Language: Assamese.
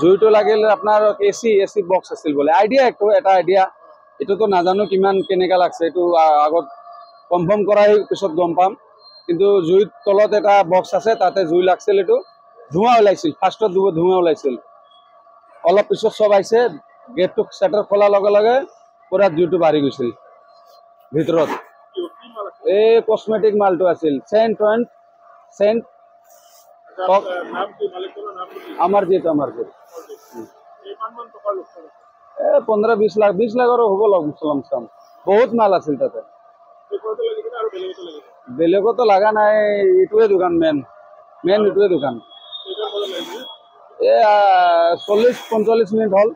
জুইটো লাগিল আপনার এসি বক্স আছিল বলে আইডিয়া এটা আইডিয়া এটা তো নাজানো কিমান কেনেকা লাগছে এটো আগত কনফার্ম করাই পিছত গম পাম কিন্তু জুইৰ তলত এটা বক্স আছে তাতে জুই লাগছিল এটো ধোঁয়া ওলাইছিল ফার্স্টত ধোঁয়া ওলাইছিল অলপ পিছত সব আইছে গেটটো শাটার খোলা লগে লগে পুরা জুইটো বাড়ি গৈছিল ভিতৰত এই কসমেটিক মালটো আছিল সেন্ট अमरजीत 15-20 लाख 20 लाख हब लमसम बहुत माल आसिल ताते बेलेगतो लगा नाई इटुए दुकान मेन इटुए दुकान 40-45 मिनिट हल।